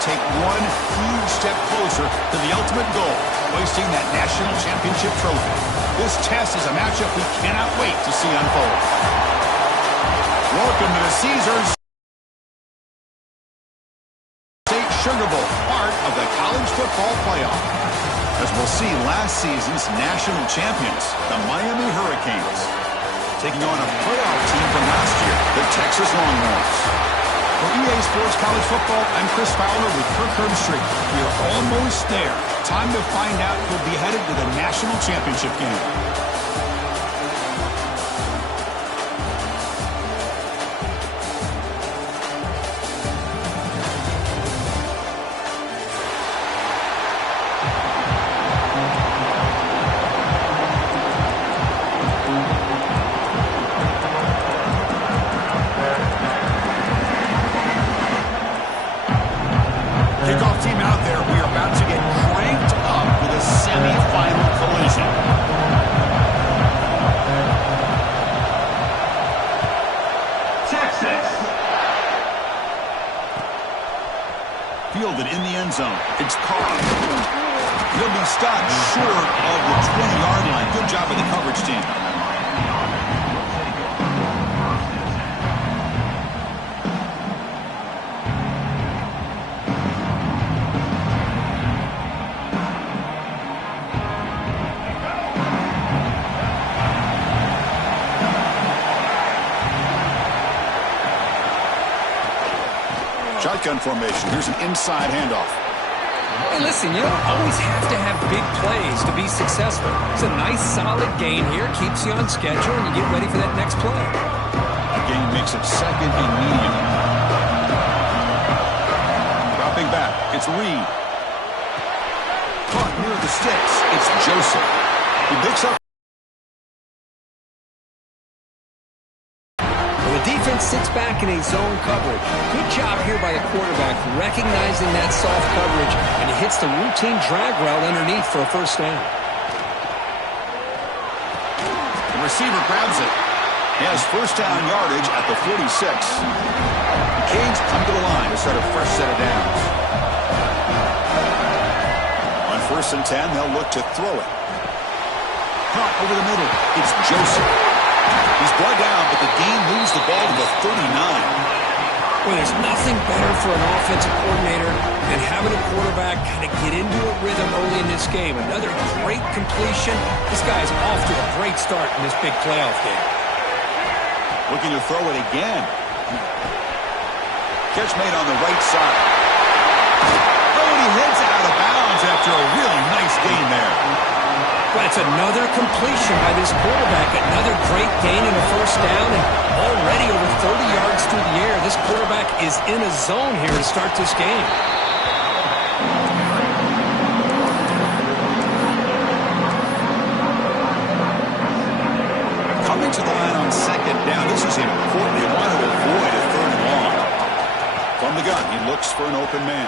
take one huge step closer to the ultimate goal, hoisting that national championship trophy. This test is a matchup we cannot wait to see unfold. Welcome to the Caesars State Sugar Bowl, part of the college football playoff. As we'll see, last season's national champions, the Miami Hurricanes, taking on a playoff team from last year, the Texas Longhorns. For EA Sports College Football, I'm Chris Fowler with Kirk Herbstreit. We are almost there. Time to find out who'll be headed to the national championship game. Kickoff team out there. We are about to get cranked up with a semifinal collision. Texas. Fielded in the end zone. It's caught. He'll be stopped short of the 20-yard line. Good job of the coverage team. Shotgun formation. Here's an inside handoff. Hey, listen, you don't always have to have big plays to be successful. It's a nice, solid gain here. Keeps you on schedule, and you get ready for that next play. A gain makes it second and medium. Dropping back. It's Reed. Caught near the sticks. It's Joseph. He picks up. The defense sits back in a zone coverage. Good job here by the quarterback, recognizing that soft coverage, and he hits the routine drag route underneath for a first down. The receiver grabs it. He has first down yardage at the 46. The Canes come to the line to start a fresh set of downs. On 1st and 10, they'll look to throw it. Caught over the middle. It's Joseph. He's brought down, but the gain moves the ball to the 39. Well, there's nothing better for an offensive coordinator than having a quarterback kind of get into a rhythm early in this game. Another great completion. This guy's off to a great start in this big playoff game. Looking to throw it again. Catch made on the right side. Oh, and he heads out of bounds after a really nice gain there. But it's another completion by this quarterback. Another great gain in a first down, and already over 30 yards through the air. This quarterback is in a zone here to start this game. Coming to the line on second down. This is important. They want to avoid a third and long. From the gun, he looks for an open man.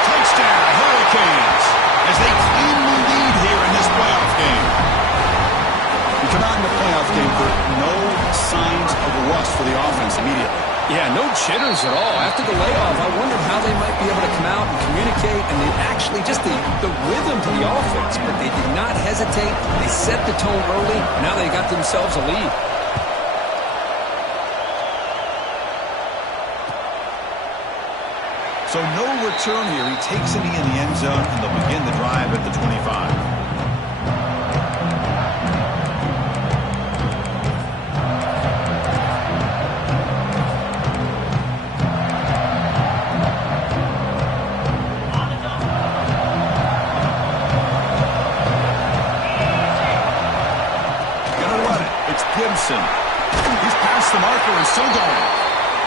Touchdown, Hurricanes, as they claim the lead here in this playoff game. We come out in the playoff game for no signs of rust for the offense immediately. Yeah, no jitters at all. After the layoff, I wondered how they might be able to come out and communicate, and they actually just the rhythm to the offense, but they did not hesitate. They set the tone early. Now they got themselves a lead. So no return here. He takes it in the end zone, and they'll begin the drive at the 25. Gonna run it. It's Gibson. He's past the marker and still going.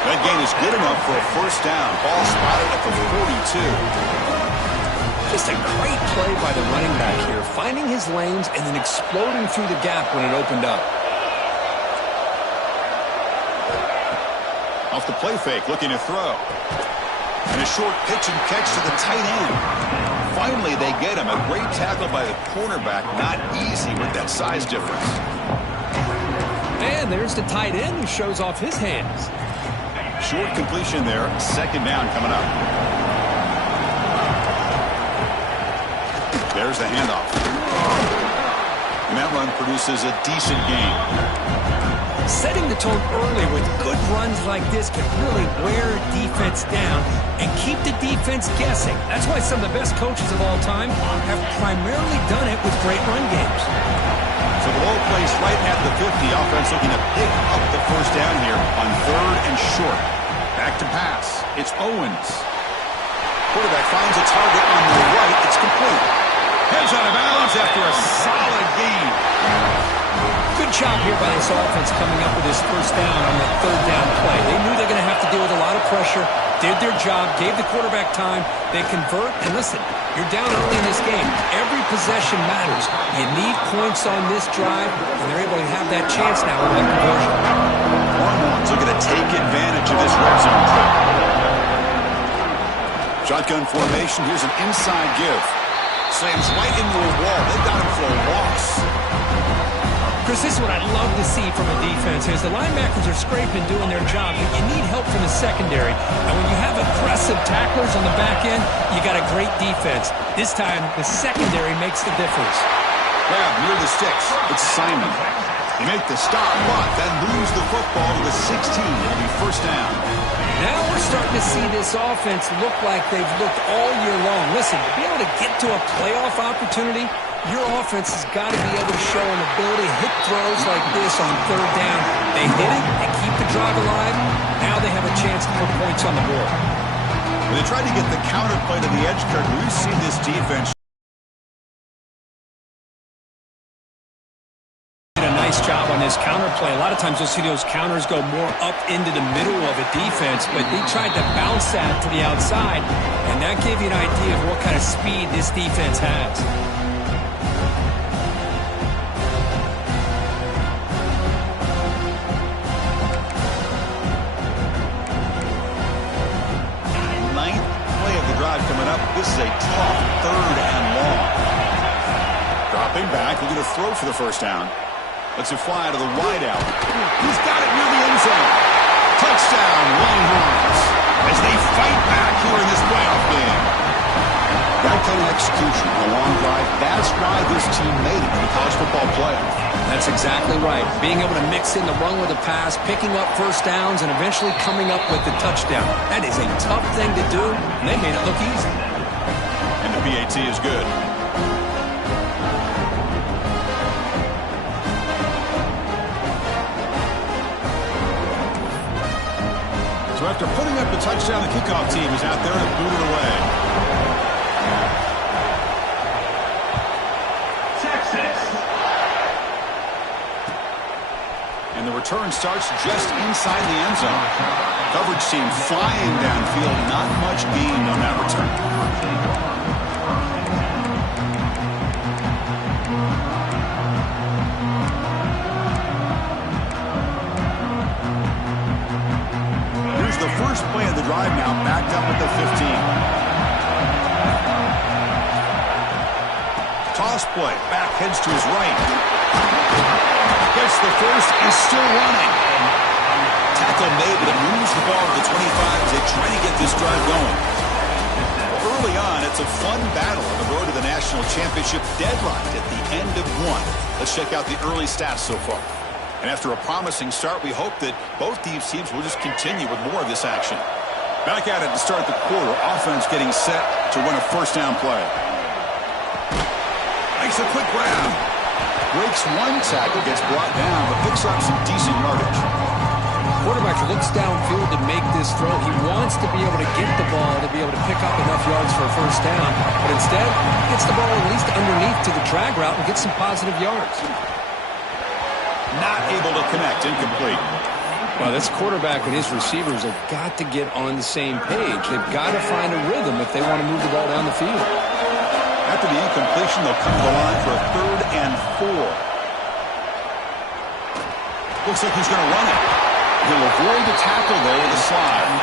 That gain is good enough for a first down. Ball spotted at the 42. Just a great play by the running back here, finding his lanes and then exploding through the gap when it opened up. Off the play fake, looking to throw. And a short pitch and catch to the tight end. Finally, they get him. A great tackle by the cornerback. Not easy with that size difference. And there's the tight end who shows off his hands. Short completion there. Second down coming up. There's the handoff. And that run produces a decent gain. Setting the tone early with good runs like this can really wear a defense down and keep the defense guessing. That's why some of the best coaches of all time have primarily done it with great run games. So the ball placed right at the 50. Offense looking to pick up the first down here on 3rd and short. Back to pass. It's Owens. Quarterback finds a target on the right. It's complete. Heads out of bounds after a solid gain. Good job here by this offense coming up with his first down on the 3rd down play. They knew they were going to have to deal with a lot of pressure, did their job, gave the quarterback time. They convert, and listen, you're down early in this game. Every possession matters. You need points on this drive, and they're able to have that chance now with that conversion. Longhorns looking to take advantage of this red zone trip. Shotgun formation. Here's an inside give. Slams right into a wall. They've got him for a loss. Chris, this is what I love to see from a defense is the linebackers are scraping, doing their job, but you need help from the secondary. And when you have aggressive tacklers on the back end, you got a great defense. This time, the secondary makes the difference. Grab near the sticks. It's Simon. They make the stop, but then lose the football to the 16. It'll be first down. Now we're starting to see this offense look like they've looked all year long. Listen, to be able to get to a playoff opportunity, your offense has got to be able to show an ability to hit throws like this on 3rd down. They hit it, they keep the drive alive. Now they have a chance to put points on the board. When they tried to get the counterplay to the edge curve, we've seen this defense did a nice job on this counterplay. A lot of times you'll see those counters go more up into the middle of a defense, but they tried to bounce that to the outside, and that gave you an idea of what kind of speed this defense has. coming up. This is a tough 3rd and long. Dropping back, looking to throw for the first down. Lets it fly to the wide out. He's got it near the end zone. Touchdown, Longhorns, as they fight back here in this playoff game. That kind of execution on a long drive, that's why this team made it in the college football playoff. That's exactly right. Being able to mix in the run with the pass, picking up first downs, and eventually coming up with the touchdown. That is a tough thing to do, and they made it look easy. And the PAT is good. So after putting up the touchdown, the kickoff team is out there to boot it away. And the return starts just inside the end zone. Coverage team flying downfield. Not much gained on that return. Here's the first play of the drive now, backed up at the 15. Toss play. Back heads to his right. Gets the first, is still running. Tackle made, but it moves the ball to the 25 as they try to get this drive going. Early on, it's a fun battle on the road to the national championship, deadlocked at the end of one. Let's check out the early stats so far. And after a promising start, we hope that both these teams will just continue with more of this action. Back at it to start the quarter. Offense getting set to win a first down play. Makes a quick grab. Breaks one tackle, gets brought down, but picks up some decent yardage. Quarterback looks downfield to make this throw. He wants to be able to get the ball to be able to pick up enough yards for a first down, but instead, he gets the ball at least underneath to the drag route and gets some positive yards. Not able to connect, incomplete. Well, this quarterback and his receivers have got to get on the same page. They've got to find a rhythm if they want to move the ball down the field. After the incompletion, they'll come to the line for a 3rd and 4. Looks like he's going to run it. He'll avoid the tackle, though, with a slide.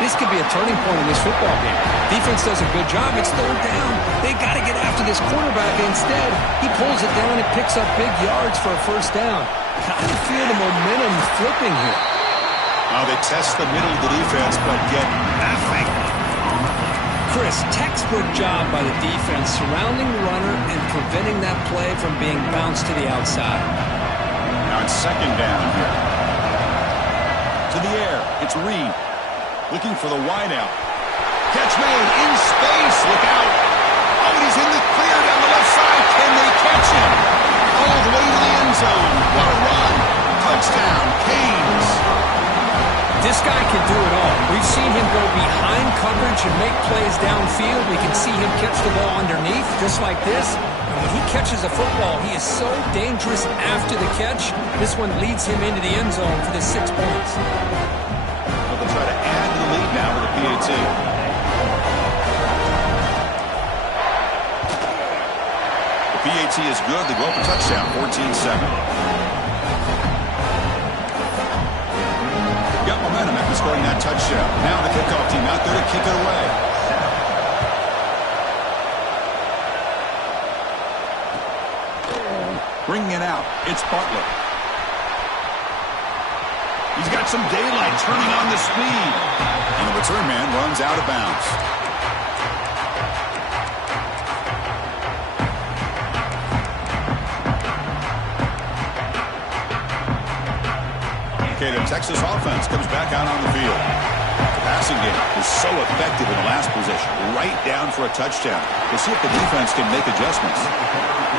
This could be a turning point in this football game. Defense does a good job. It's 3rd down. They got to get after this quarterback. Instead, he pulls it down and picks up big yards for a first down. Kind of feel the momentum flipping here. They test the middle of the defense, but get nothing. Chris, textbook job by the defense surrounding the runner and preventing that play from being bounced to the outside. Now it's second down here. To the air. It's Reed. Looking for the wideout. Catch made in space. Look out. Oh, and he's in the clear down the left side. Can they catch him? All the way to the end zone. What a run. Touchdown, Canes. This guy can do it all. We've seen him go behind coverage and make plays downfield. We can see him catch the ball underneath, just like this. And when he catches a football, he is so dangerous after the catch. This one leads him into the end zone for the 6 points. Well, they'll try to add to the lead now with a PAT. The PAT is good. They go up a touchdown, 14-7. Got momentum after scoring that touchdown. Now the kickoff team out there to kick it away. Bringing it out, it's Butler. He's got some daylight, turning on the speed. And the return man runs out of bounds. Okay, the Texas offense comes back out on the field. The passing game is so effective in the last possession, right down for a touchdown. We'll see if the defense can make adjustments.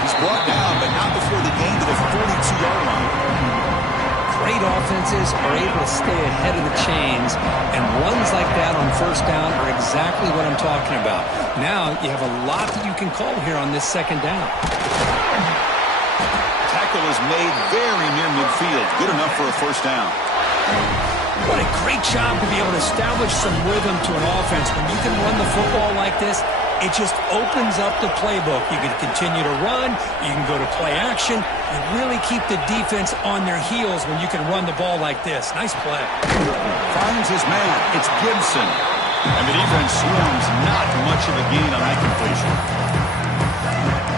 He's brought down, but not before the gain to the 42-yard line. Great offenses are able to stay ahead of the chains, and runs like that on first down are exactly what I'm talking about. Now you have a lot that you can call here on this second down. Tackle is made very near midfield. Good enough for a first down. What a great job to be able to establish some rhythm to an offense. When you can run the football like this, it just opens up the playbook. You can continue to run. You can go to play action. You really keep the defense on their heels when you can run the ball like this. Nice play. Finds his man. It's Gibson. And the defense swarms not much of a gain on that completion.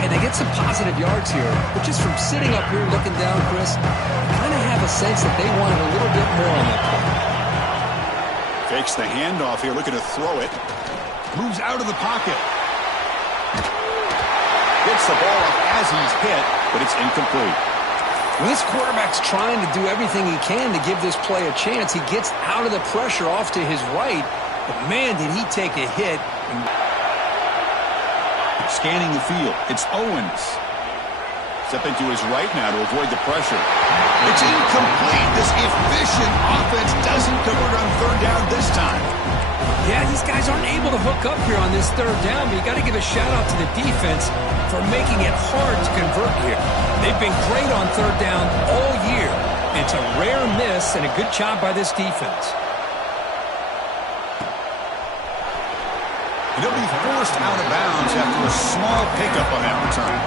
And they get some positive yards here. But just from sitting up here looking down, Chris, I kind of have a sense that they wanted a little bit more on that play. Fakes the handoff here, looking to throw it. Moves out of the pocket. Gets the ball up as he's hit, but it's incomplete. When this quarterback's trying to do everything he can to give this play a chance, he gets out of the pressure off to his right. But man, did he take a hit. Scanning the field. It's Owens. Stepping to his right now to avoid the pressure. It's incomplete. This efficient offense doesn't convert on third down this time. Yeah, these guys aren't able to hook up here on this third down, but you got to give a shout-out to the defense for making it hard to convert here. They've been great on third down all year. It's a rare miss and a good job by this defense. They'll be forced out of bounds after a small pickup on that return.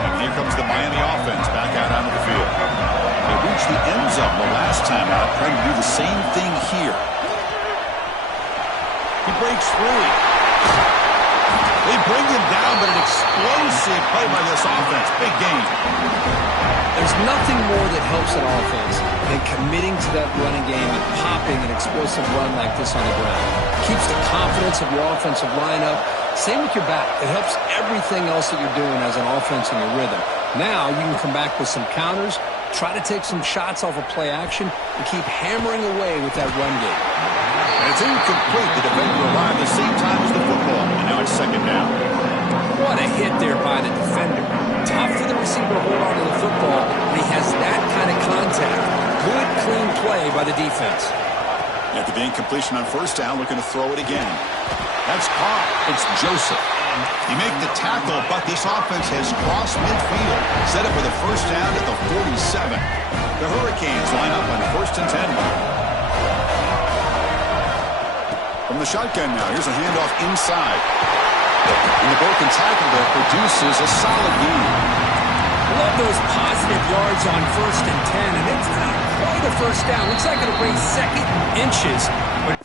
And here comes the Miami offense back out onto the field. They reached the end zone the last time out, trying to do the same thing here. He breaks free. They bring him down, but an explosive play by this offense. Big game. There's nothing more that helps an offense than committing to that running game and popping an explosive run like this on the ground. Keeps the confidence of your offensive lineup. Same with your back. It helps everything else that you're doing as an offense in your rhythm. Now you can come back with some counters, try to take some shots off of play action, and keep hammering away with that run game. And it's incomplete. The defender arrived at the same time as the football. And now it's second down. What a hit there by the defender. Tough for the receiver to hold on to the football, but he has that kind of contact. Good, clean play by the defense. After the incompletion on first down, looking to throw it again. That's caught. It's Joseph. He made the tackle, but this offense has crossed midfield. Set up with a first down at the 47. The Hurricanes line up on first and 10. From the shotgun now, here's a handoff inside. And the broken tackle there produces a solid gain. Love those positive yards on first and 10, and it's not quite a first down. Looks like it'll bring second inches. But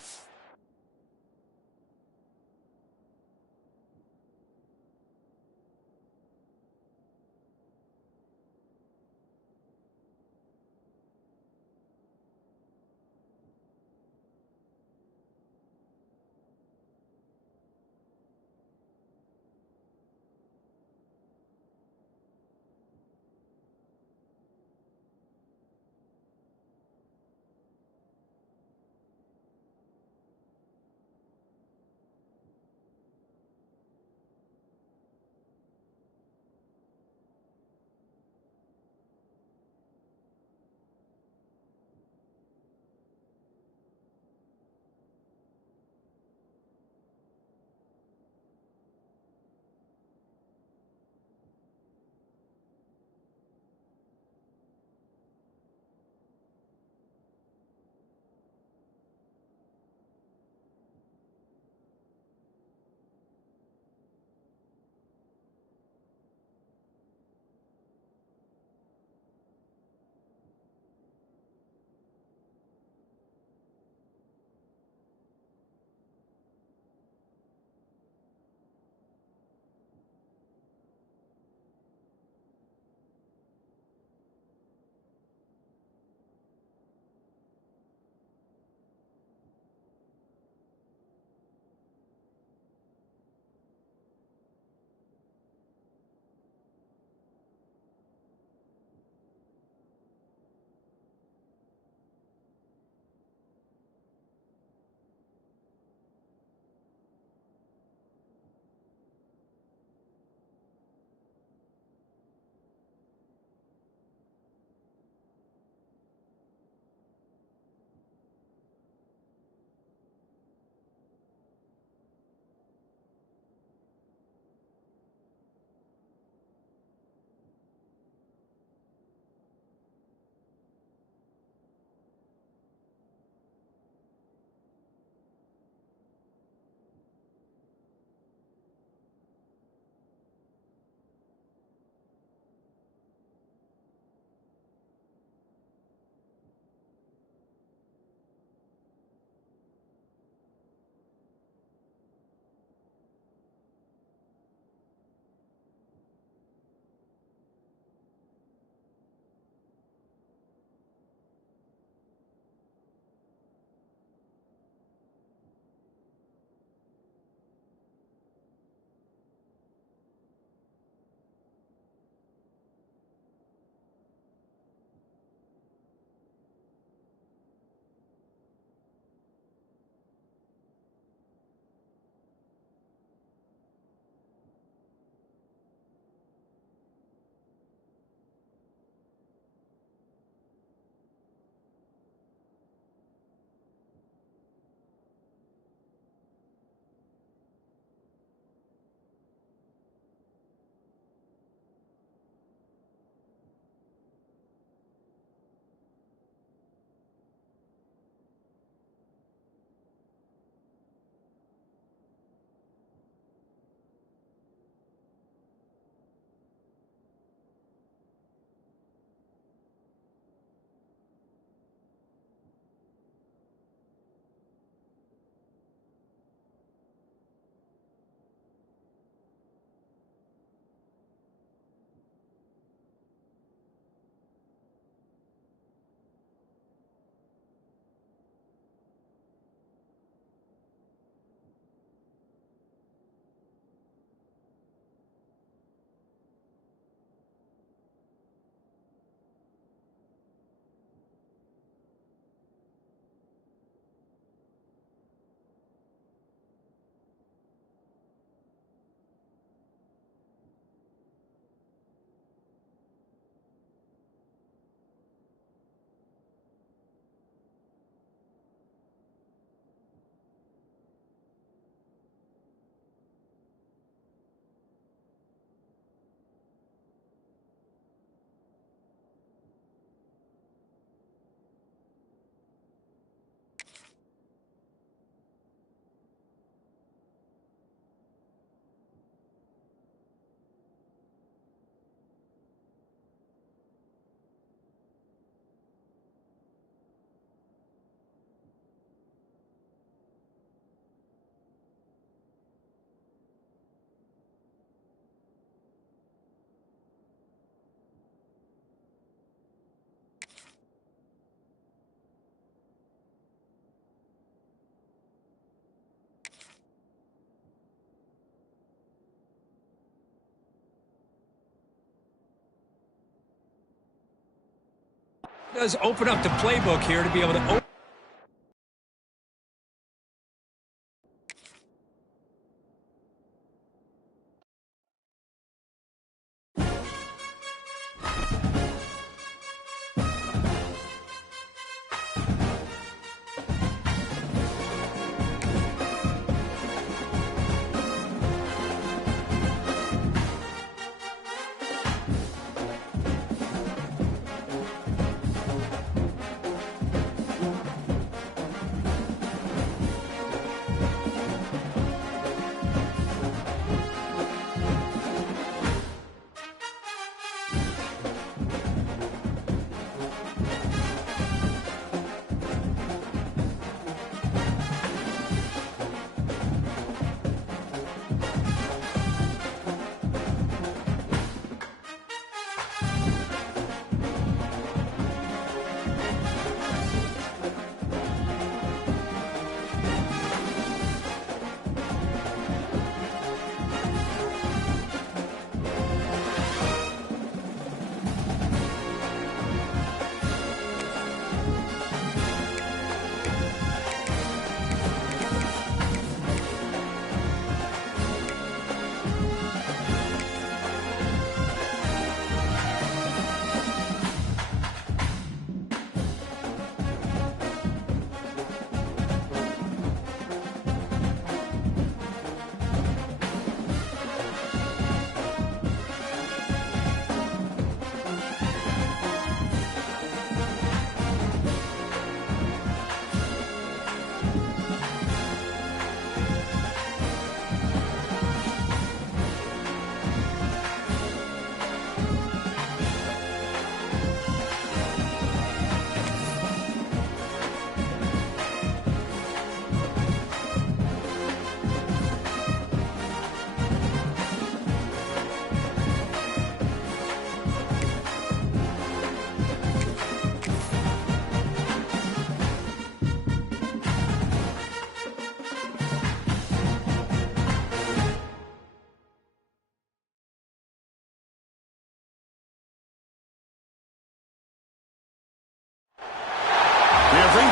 Does open up the playbook here to be able to open.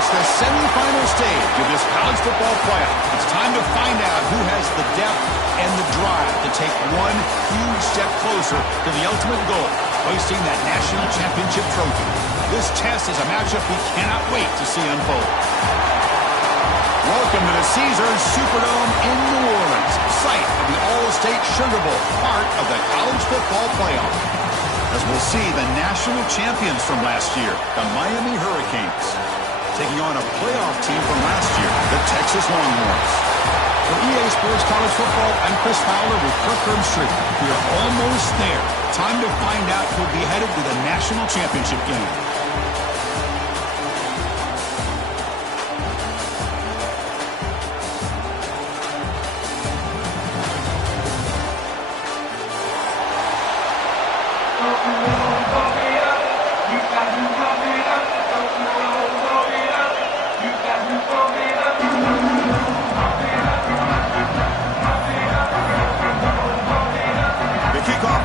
The semifinal stage of this college football playoff. It's time to find out who has the depth and the drive to take one huge step closer to the ultimate goal, hoisting that national championship trophy. This test is a matchup we cannot wait to see unfold. Welcome to the Caesars Superdome in New Orleans, site of the All-State Sugar Bowl, part of the college football playoff. As we'll see the national champions from last year, the Miami Hurricanes, taking on a playoff team from last year, the Texas Longhorns. For EA Sports College Football, I'm Chris Fowler with Kirk Herbstreit. We are almost there. Time to find out who'll be headed to the national championship game.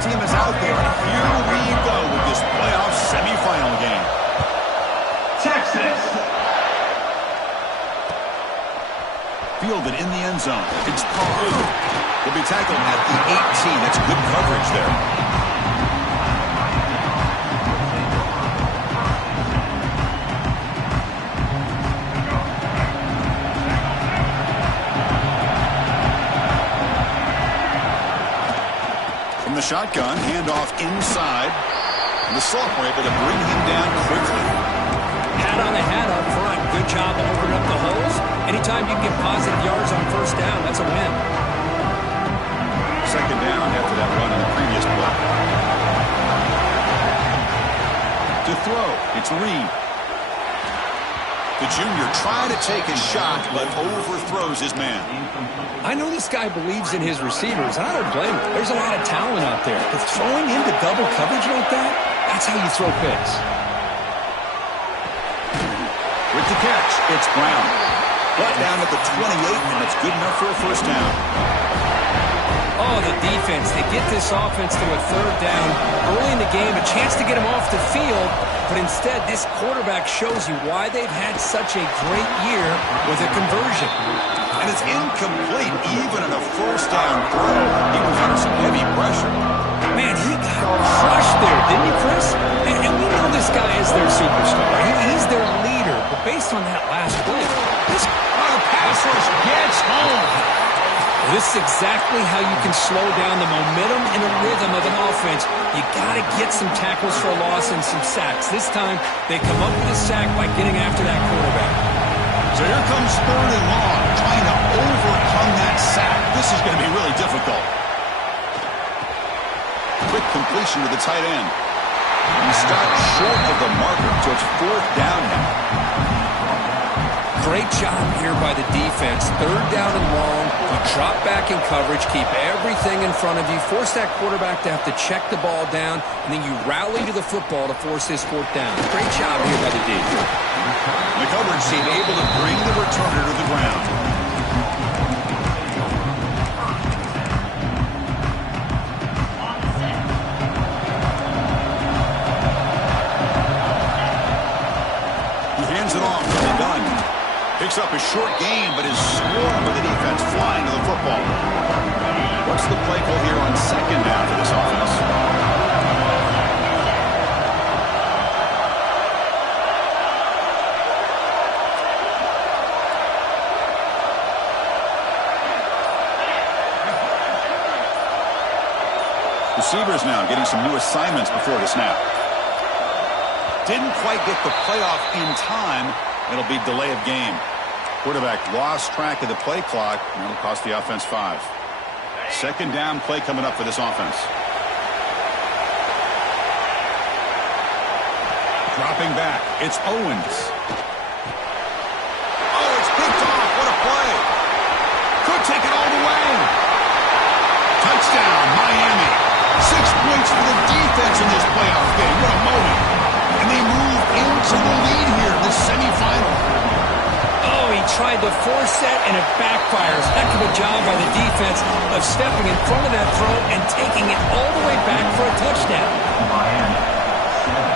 Team is out there, and here we go with this playoff semifinal game. Texas. Fielded in the end zone. It's Paul. Will be tackled at the 18. That's good coverage there. The shotgun, handoff inside. And the sophomore able to bring him down quickly. Hat on the hat up front. Good job opening up the holes. Anytime you can get positive yards on first down, that's a win. Second down after that run in the previous play. To throw, it's Reed. The junior trying to take a shot, but overthrows his man. I know this guy believes in his receivers, and I don't blame him. There's a lot of talent out there. But throwing into double coverage like that, that's how you throw picks. With the catch, it's Brown. Brought down at the 28, and it's good enough for a first down. Oh, the defense. They get this offense to a third down early in the game, a chance to get him off the field, but instead this quarterback shows you why they've had such a great year with a conversion. And it's incomplete even on a first down throw. He was under some heavy pressure. Man, he got crushed there, didn't he, Chris? And we know this guy is their superstar. He's their leader. But based on that last play, the pass rush gets home. This is exactly how you can slow down the momentum and the rhythm of an offense. You got to get some tackles for a loss and some sacks. This time, they come up with a sack by getting after that quarterback. So here comes 3rd and long, trying to overcome that sack. This is going to be really difficult. Quick completion to the tight end. He stopped short of the marker, so it's 4th down now. Great job here by the defense. 3rd down and long. You drop back in coverage, keep everything in front of you, force that quarterback to have to check the ball down, and then you rally to the football to force this 4th down. Great job here by the D. The coverage team able to bring the returner to the ground. He hands it off to the gun. Picks up a short gain, but is swarmed by the defense flying to the football. What's the play call here on 2nd down for this offense? Receivers now getting some new assignments before the snap. Didn't quite get the playoff in time. It'll be delay of game. Quarterback lost track of the play clock, and it'll cost the offense 5. 2nd down play coming up for this offense. Dropping back. It's Owens. Oh, it's picked off. What a play. Could take it all the way. Touchdown, Miami. 6 points for the defense in this playoff game. What a moment. And they move into the lead here in this semifinal. Oh, he tried to force that, and it backfires. Heck of a job by the defense of stepping in front of that throw and taking it all the way back for a touchdown. Miami 7,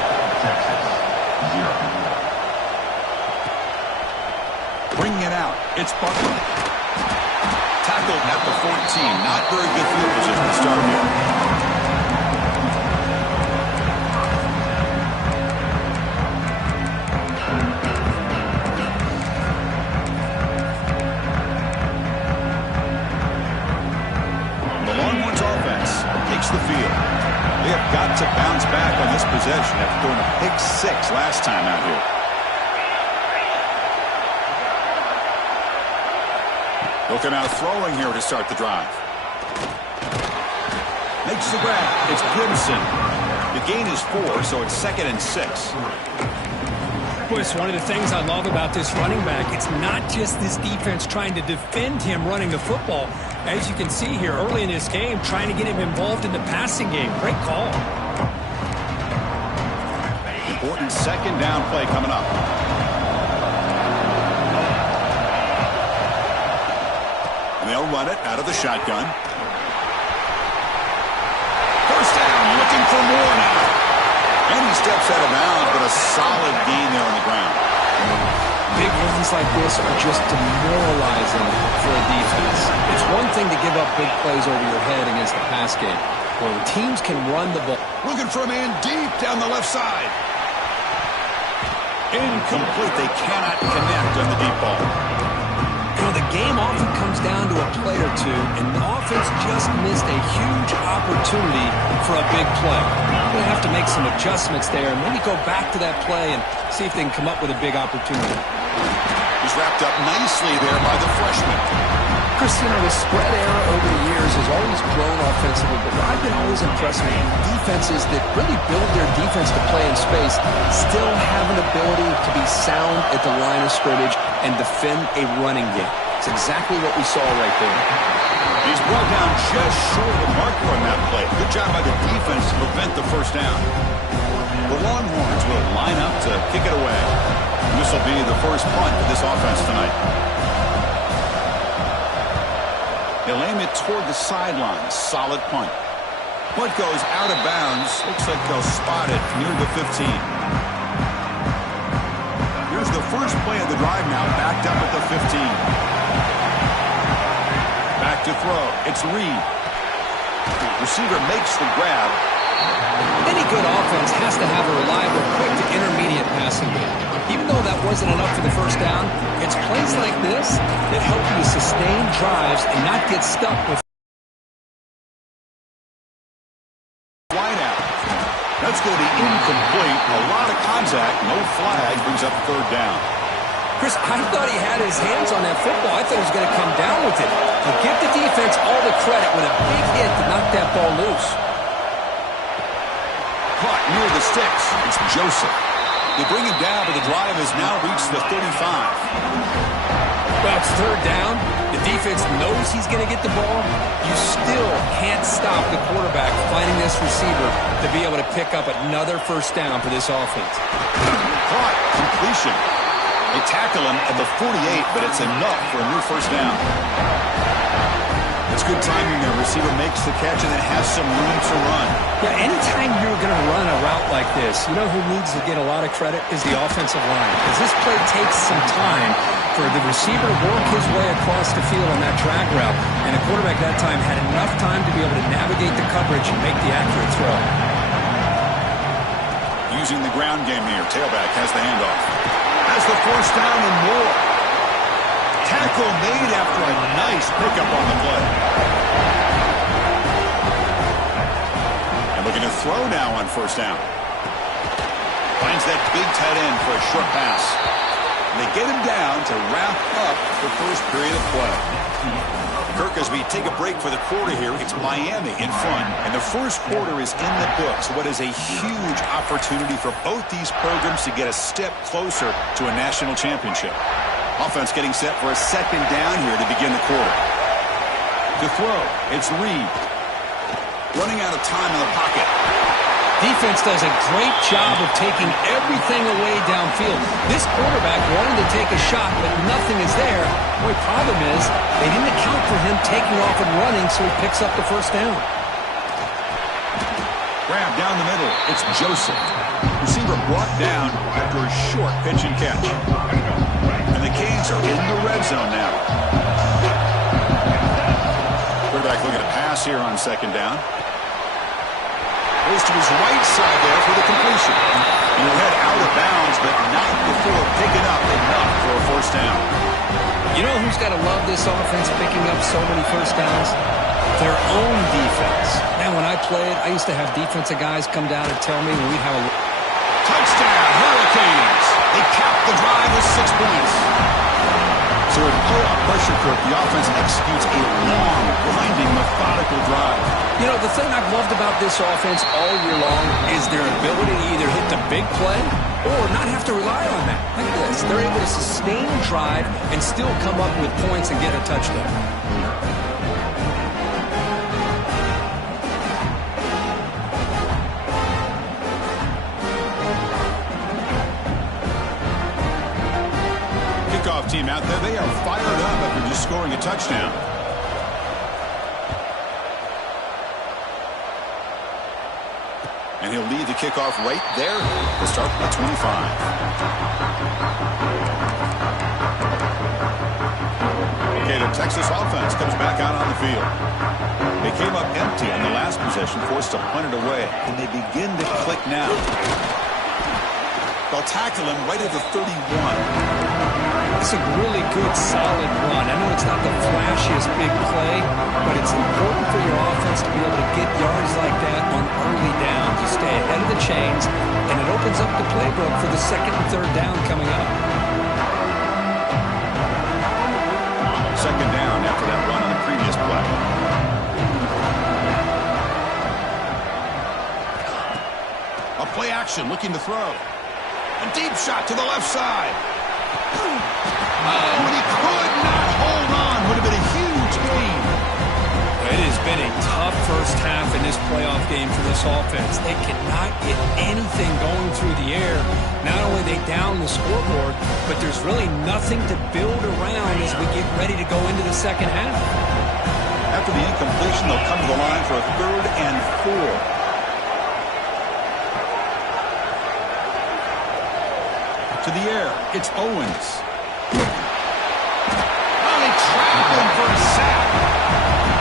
Texas 0. Bringing it out. It's Butler. Tackled at the 14. Not very good field position to start here. The field. They have got to bounce back on this possession after throwing a pick 6 last time out here. They'll come out throwing here to start the drive. Makes the grab. It's Gibson. The gain is 4, so it's 2nd and 6. Boy, it's one of the things I love about this running back. It's not just this defense trying to defend him running the football. As you can see here early in this game, trying to get him involved in the passing game. Great call. Important 2nd down play coming up. And they'll run it out of the shotgun. 1st down, looking for more now. And he steps out of bounds, but a solid gain there on the ground. Big runs like this are just demoralizing for a defense. It's one thing to give up big plays over your head against the pass game. When teams can run the ball. Looking for a man deep down the left side. Incomplete. They cannot connect on the deep ball. You know, the game often comes down to a play or two, and the offense just missed a huge opportunity for a big play. They're going to have to make some adjustments there and maybe go back to that play and see if they can come up with a big opportunity. He's wrapped up nicely there by the freshman. Chris, you know, the spread era over the years has always grown offensively, but what I've been always impressed with defenses that really build their defense to play in space still have an ability to be sound at the line of scrimmage and defend a running game. It's exactly what we saw right there. He's brought down just short of the marker on that play. Good job by the defense to prevent the 1st down. The Longhorns will line up to kick it away. This will be the first punt for this offense tonight. They'll aim it toward the sideline. Solid punt. Foot goes out of bounds. Looks like they'll spot it near the 15. Here's the first play of the drive now, backed up at the 15. Back to throw. It's Reed. Receiver makes the grab. Any good offense has to have a reliable, quick to intermediate passing game. Even though that wasn't enough for the first down, it's plays like this that help you sustain drives and not get stuck with wide out. That's going to be incomplete. A lot of contact. No flag. Brings up third down. Chris, I thought he had his hands on that football. I thought he was going to come down with it. But give the defense all the credit with a big hit to knock that ball loose. Caught near the sticks. It's Joseph. They bring him down, but the drive has now reached the 35. Well, it's third down. The defense knows he's going to get the ball. You still can't stop the quarterback finding this receiver to be able to pick up another first down for this offense. Caught. Completion. They tackle him at the 48, but it's enough for a new first down. It's good timing there. Receiver makes the catch and then has some room to run. Yeah, anytime you're going to run a route like this, you know who needs to get a lot of credit is the offensive line. Because this play takes some time for the receiver to work his way across the field on that drag route. And the quarterback that time had enough time to be able to navigate the coverage and make the accurate throw. Using the ground game here. Tailback has the handoff. Has the force down and more. Tackle made after a nice pickup on the play. And looking to throw now on first down. Finds that big tight end for a short pass. And they get him down to wrap up the first period of play. Kirk, as we take a break for the quarter here, it's Miami in front. And the first quarter is in the books. What is a huge opportunity for both these programs to get a step closer to a national championship. Offense getting set for a second down here to begin the quarter. To throw, it's Reed. Running out of time in the pocket. Defense does a great job of taking everything away downfield. This quarterback wanted to take a shot, but nothing is there. The only problem is they didn't account for him taking off and running, so he picks up the first down. Grab down the middle. It's Joseph. Receiver brought down after a short pitch and catch. And the Canes are in the red zone now. Quarterback looking to pass here on second down. Goes to his right side there for the completion. He'll head out of bounds, but not before picking up enough for a first down. You know who's got to love this offense picking up so many first downs? Their own defense. Man, when I played, I used to have defensive guys come down and tell me when we'd have a touchdown, Hurricanes. They cap the drive with 6 points. So in playoff pressure, Kirk, the offense executes a long, grinding, methodical drive. You know, the thing I've loved about this offense all year long is their ability to either hit the big play or not have to rely on that. Like this. They're able to sustain a drive and still come up with points and get a touchdown. Kickoff team out there, they are fired up after just scoring a touchdown. And he'll lead the kickoff right there to start at 25. Okay, the Texas offense comes back out on the field. They came up empty on the last possession, forced to punt it away. And they begin to click now. They'll tackle him right at the 31. It's a really good, solid run. I know it's not the flashiest big play, but it's important for your offense to be able to get yards like that on early downs. You stay ahead of the chains, and it opens up the playbook for the second and third down coming up. Second down after that run on the previous play. A play action, looking to throw. A deep shot to the left side. And he could not hold on. Would have been a huge gain. It has been a tough first half in this playoff game for this offense. They cannot get anything going through the air. Not only they down the scoreboard, but there's really nothing to build around as we get ready to go into the second half. After the incompletion, they'll come to the line for a 3rd and 4. To the air, it's Owens. Oh, they trapped him for a sack.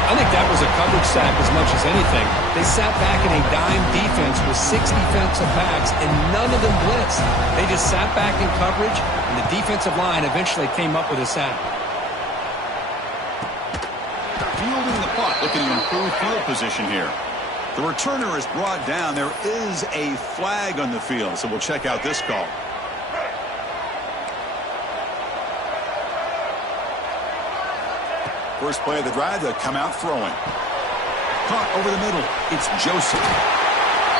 I think that was a coverage sack as much as anything. They sat back in a dime defense with 6 defensive backs, and none of them blitzed. They just sat back in coverage, and the defensive line eventually came up with a sack. Fielding the punt, looking to improve field position here. The returner is brought down. There is a flag on the field, so we'll check out this call. First play of the drive, they'll come out throwing. Caught over the middle. It's Joseph.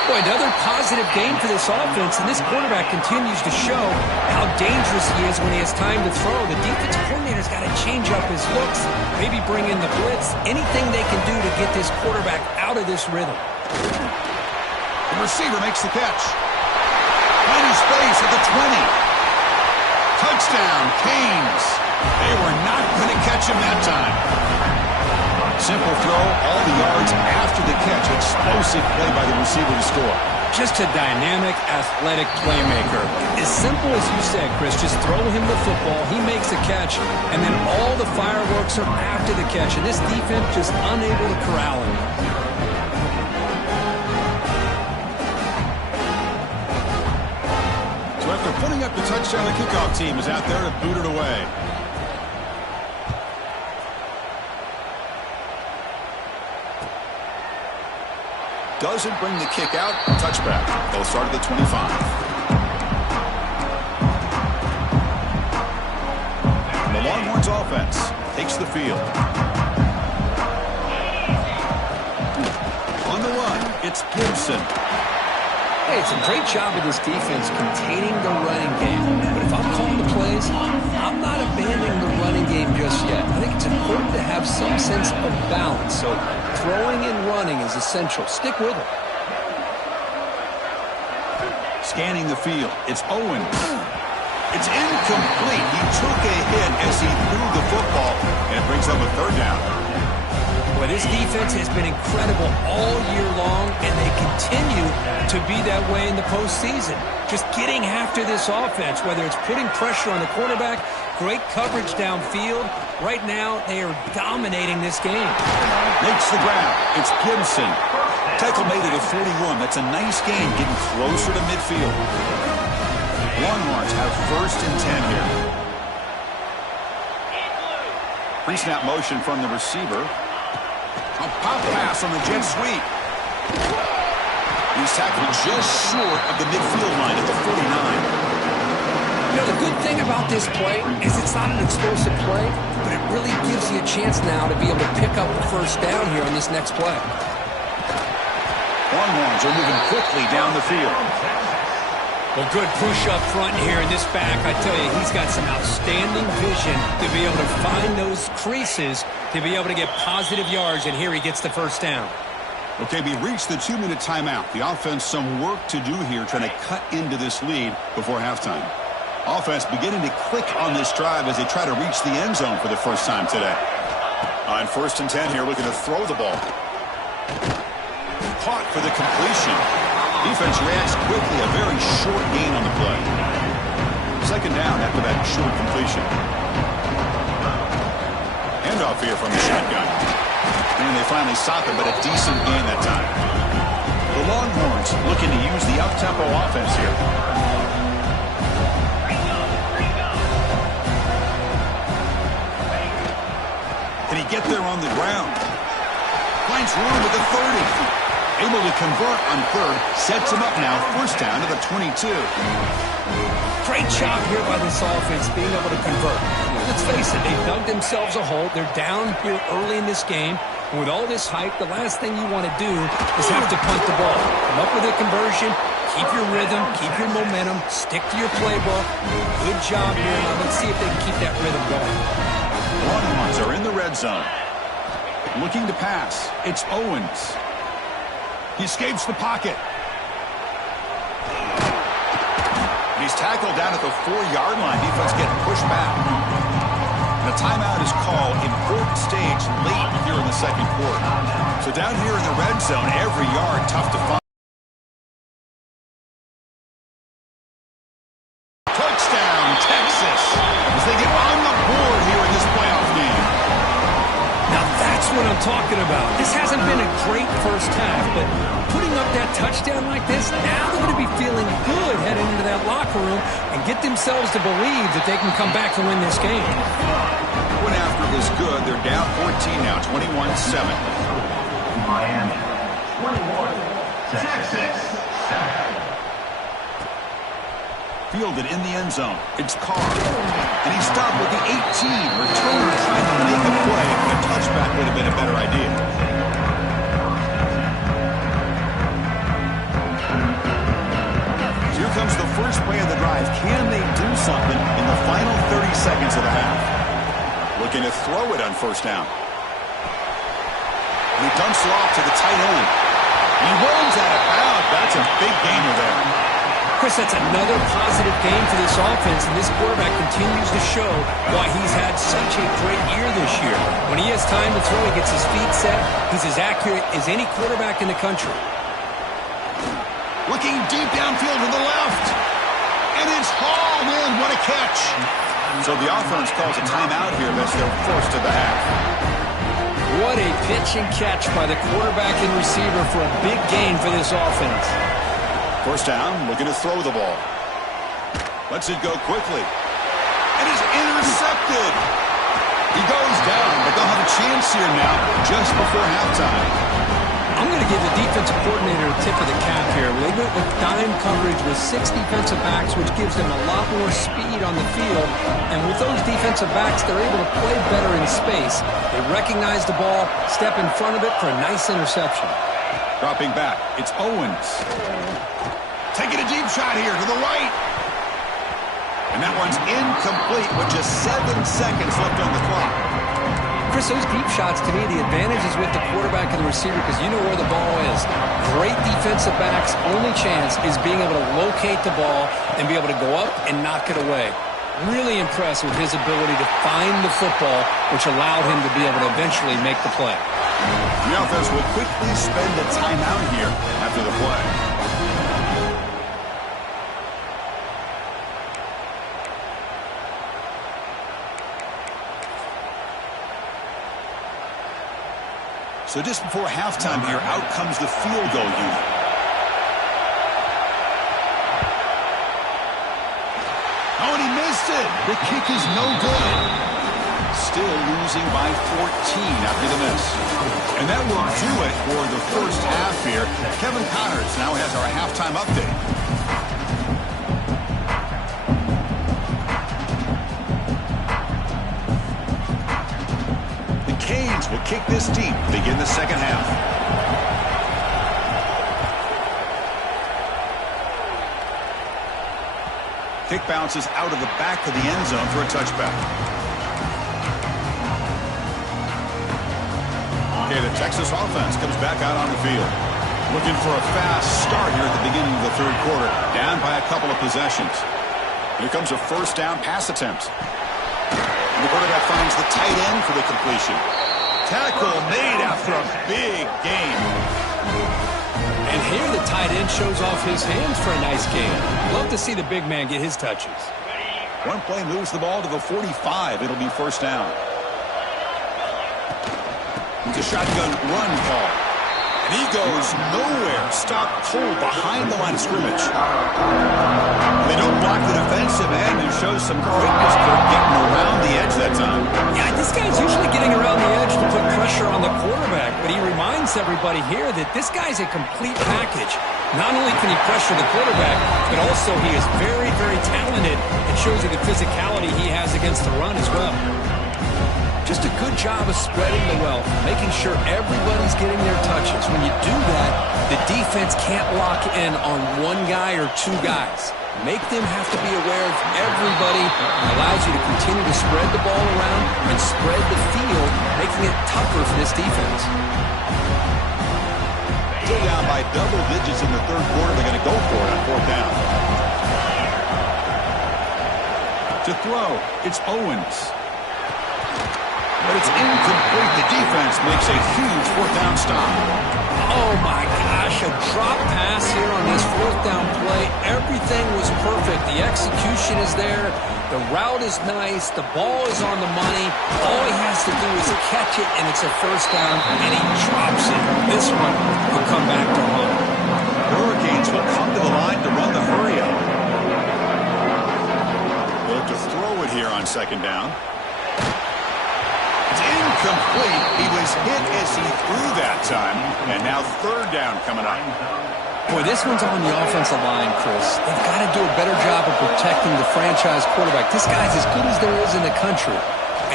Boy, another positive game for this offense, and this quarterback continues to show how dangerous he is when he has time to throw. The defensive coordinator's got to change up his looks, maybe bring in the blitz, anything they can do to get this quarterback out of this rhythm. The receiver makes the catch. Finding space at the 20. Touchdown, Canes. They were not going to catch him that time. Simple throw, all the yards after the catch. Explosive play by the receiver to score. Just a dynamic, athletic playmaker. As simple as you said, Chris, just throw him the football, he makes a catch, and then all the fireworks are after the catch, and this defense just unable to corral him. So after putting up the touchdown, the kickoff team is out there to boot it away. Doesn't bring the kick out. Touchback. They'll start at the 25. And the Longhorns offense takes the field. On the run, it's Gibson. Hey, it's a great job of this defense containing the running game. But if I'm calling the plays, I'm not abandoning the running game just yet. I think it's important to have some sense of balance. So throwing and running is essential. Stick with it. Scanning the field, it's Owens. It's incomplete. He took a hit as he threw the football, and it brings up a 3rd down. Boy, this defense has been incredible all year long, and they continue to be that way in the postseason. Just getting after this offense, whether it's putting pressure on the quarterback, great coverage downfield. Right now, they are dominating this game. Makes the grab. It's Gibson. Tackle made it at 41. That's a nice gain, getting closer to midfield. Longhorns have 1st and 10 here. Pre-snap motion from the receiver. A pop pass on the jet sweep. He's tackled just short of the midfield line at the 49. You know, the good thing about this play is it's not an explosive play, but it really gives you a chance now to be able to pick up the 1st down here on this next play. Longhorns are moving quickly down the field. Well, good push up front here in this back. I tell you, he's got some outstanding vision to be able to find those creases to be able to get positive yards, and here he gets the 1st down. Okay, we reached the 2-minute timeout. The offense some work to do here, trying to cut into this lead before halftime. Offense beginning to click on this drive as they try to reach the end zone for the first time today. On 1st and 10 here, looking to throw the ball. Caught for the completion. Defense reacts quickly, a very short gain on the play. 2nd down after that short completion. Handoff here from the shotgun. And they finally stop it, but a decent gain that time. The Longhorns looking to use the up-tempo offense here. Can he get there on the ground? Finds room at the 30. Able to convert on 3rd. Sets him up now. 1st down to the 22. Great job here by this offense being able to convert. Let's face it, they dug themselves a hole. They're down here early in this game. And with all this hype, the last thing you want to do is have to punt the ball. Come up with a conversion. Keep your rhythm. Keep your momentum. Stick to your playbook. Good job here. Now let's see if they can keep that rhythm going. Longhorns are in the red zone. Looking to pass. It's Owens. He escapes the pocket. He's tackled down at the 4-yard line. Defense getting pushed back. And a timeout is called, important stage late here in the second quarter. So down here in the red zone, every yard tough to find. Touchdown, Texas, as they get on the board here in this playoff game. Now that's what I'm talking about. This hasn't been a great first half, but putting up that touchdown like this, now they're going to be feeling good heading into that locker room and get themselves to believe that they can come back and win this game. One after is good. They're down 14 now, 21-7. Miami, 21. Texas, 7. Fielded in the end zone. It's Carr. And he stopped with the 18. Returner trying to make a play. A touchback would have been a better idea. Here comes the first play of the drive. Can they do something in the final 30 seconds of the half? Looking to throw it on first down. And he dumps it off to the tight end. He runs out of bounds. That's a big gainer there. Chris, that's another positive game for this offense, and this quarterback continues to show why he's had such a great year this year. When he has time to throw, he gets his feet set. He's as accurate as any quarterback in the country. Looking deep downfield to the left. And it's hauled in. What a catch. So the offense calls a timeout here. That's their first of the half. What a pitch and catch by the quarterback and receiver for a big gain for this offense. First down, looking to throw the ball. Lets it go quickly. And is intercepted. He goes down, but they'll have a chance here now just before halftime. I'm going to give the defensive coordinator a tip of the cap here. They went with dime coverage with 6 defensive backs, which gives them a lot more speed on the field. And with those defensive backs, they're able to play better in space. They recognize the ball, step in front of it for a nice interception. Dropping back, it's Owens. Taking a deep shot here to the right. And that one's incomplete with just 7 seconds left on the clock. Chris, those deep shots, to me, the advantage is with the quarterback and the receiver because you know where the ball is. Great defensive backs' only chance is being able to locate the ball and be able to go up and knock it away. Really impressed with his ability to find the football, which allowed him to be able to eventually make the play. The offense will quickly spend a timeout here after the play. So just before halftime here, out comes the field goal unit. Oh, and he missed it. The kick is no good. Still losing by 14 after the miss. And that will do it for the first half here. Kevin Connors now has our halftime update. Canes will kick this deep, begin the second half. Kick bounces out of the back of the end zone for a touchback. Okay, the Texas offense comes back out on the field. Looking for a fast start here at the beginning of the third quarter. Down by a couple of possessions. Here comes a first down pass attempt. And the quarterback finds the tight end for the completion. Tackle made after a big gain. And here the tight end shows off his hands for a nice gain. Love to see the big man get his touches. One play moves the ball to the 45. It'll be first down. It's a shotgun run call. And he goes nowhere. Stop cold behind the line of scrimmage. They don't block the defensive end and shows some quickness for getting around the edge that time. Yeah, this guy's usually getting around the edge to put pressure on the quarterback, but he reminds everybody here that this guy's a complete package. Not only can he pressure the quarterback, but also he is very, very talented and shows you the physicality he has against the run as well. Just a good job of spreading the wealth, making sure everybody's getting their touches. When you do that, the defense can't lock in on one guy or two guys. Make them have to be aware of everybody. It allows you to continue to spread the ball around and spread the field, making it tougher for this defense. Still down by double digits in the third quarter. They're going to go for it on fourth down. To throw, it's Owens. but it's incomplete. The defense makes a huge fourth down stop. Oh, my gosh, a drop pass here on this fourth down play. Everything was perfect. The execution is there. The route is nice. The ball is on the money. All he has to do is catch it, and it's a first down, and he drops it. This one will come back to home. The Hurricanes will come to the line to run the hurry up. Look to throw it here on second down. It's incomplete. He was hit as he threw that time, and now third down coming up. Boy, this one's on the offensive line, Chris. They've got to do a better job of protecting the franchise quarterback. This guy's as good as there is in the country,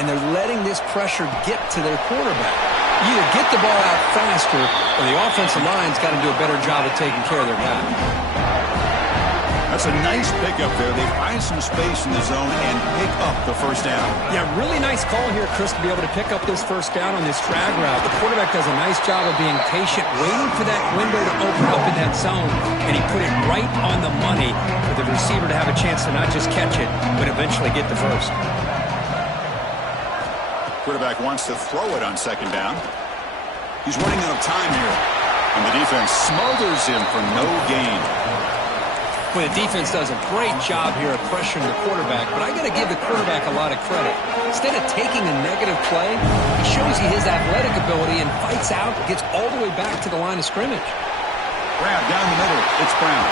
and they're letting this pressure get to their quarterback. You either get the ball out faster, or the offensive line's got to do a better job of taking care of their guy. That's a nice pickup there. They find some space in the zone and pick up the first down. Yeah, really nice call here, Chris, to be able to pick up this first down on this drag route. The quarterback does a nice job of being patient, waiting for that window to open up in that zone, and he put it right on the money for the receiver to have a chance to not just catch it, but eventually get the first. Quarterback wants to throw it on second down. He's running out of time here, and the defense smothers him for no gain. Well, the defense does a great job here of pressuring the quarterback, but I got to give the quarterback a lot of credit. Instead of taking a negative play, he shows you his athletic ability and fights out, gets all the way back to the line of scrimmage. Grab down the middle. It's Brown.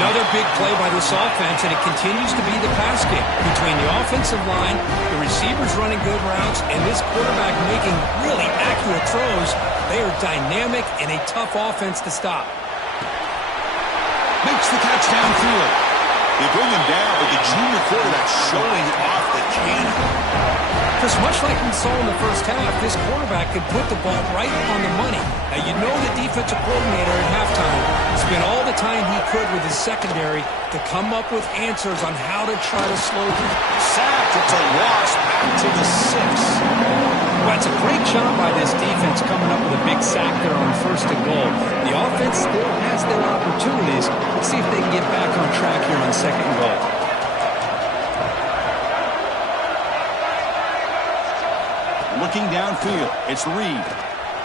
Another big play by this offense, and it continues to be the pass game between the offensive line, the receivers running good routes, and this quarterback making really accurate throws. They are dynamic and a tough offense to stop. Makes the catch downfield. They bring him down, but the junior quarterback showing off the cannon. Chris, much like we saw in the first half, this quarterback could put the ball right on the money. Now, you know the defensive coordinator at halftime spent all the time he could with his secondary to come up with answers on how to try to slow them. Sacked. It's a loss back to the 6. Well, it's a great job by this defense coming up with a big sack there on first and goal. The offense still has their opportunities. Let's see if they can get back on track here on second and goal. Looking downfield, it's Reed.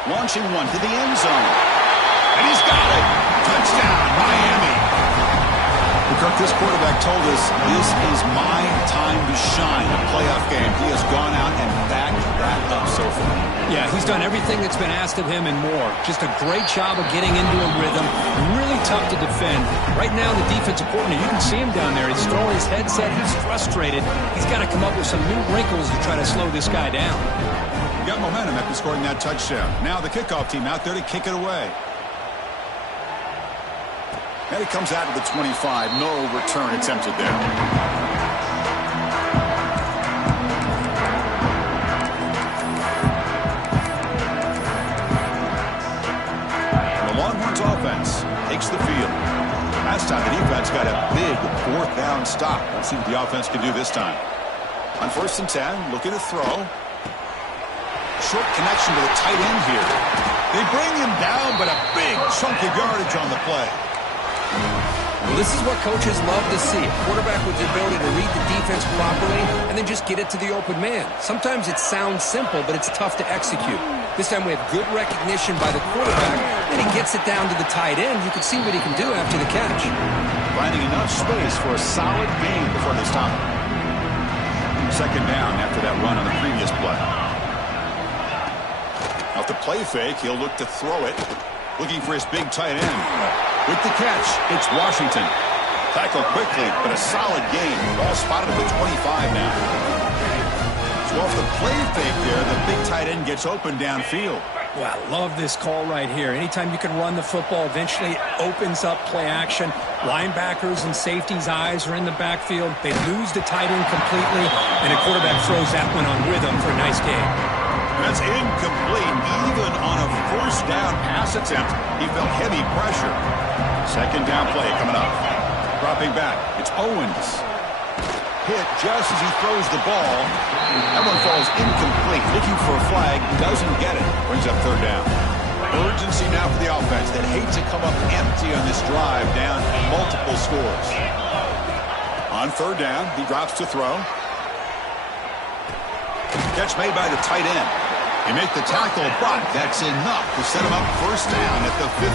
Launching one to the end zone. And he's got it. Touchdown, Miami. Kirk, this quarterback told us this is my time to shine. A playoff game. He has gone out and backed that up so far. Yeah, he's done everything that's been asked of him and more. Just a great job of getting into a rhythm. Really tough to defend. Right now, the defensive coordinator, you can see him down there. He's throwing his headset. He's frustrated. He's got to come up with some new wrinkles to try to slow this guy down. Got momentum after scoring that touchdown. Now the kickoff team out there to kick it away. And it comes out of the 25. No return attempted there. The Longhorns offense takes the field. Last time the defense got a big fourth down stop. Let's see what the offense can do this time. On 1st and 10, looking to throw. Short connection to the tight end here. They bring him down, but a big chunk of yardage on the play. Well, this is what coaches love to see. A quarterback with the ability to read the defense properly and then just get it to the open man. Sometimes it sounds simple, but it's tough to execute. This time we have good recognition by the quarterback, and he gets it down to the tight end. You can see what he can do after the catch. Finding enough space for a solid gain before they stop. Second down after that run on the previous play. Off the play fake, he'll look to throw it. Looking for his big tight end. With the catch, it's Washington. Tackled quickly, but a solid gain. Ball spotted at the 25 now. So off the play fake there, the big tight end gets open downfield. Well, I love this call right here. Anytime you can run the football, eventually it opens up play action. Linebackers and safeties' eyes are in the backfield. They lose the tight end completely, and the quarterback throws that one on rhythm for a nice gain. That's incomplete. Even on a first down pass attempt, he felt heavy pressure. Second down play coming up. Dropping back, it's Owens. Hit just as he throws the ball. That one falls incomplete. Looking for a flag, doesn't get it. Brings up third down. Urgency now for the offense that hates to come up empty on this drive, down multiple scores. On third down, he drops to throw. Catch made by the tight end. They make the tackle, but that's enough to set him up first down at the 15.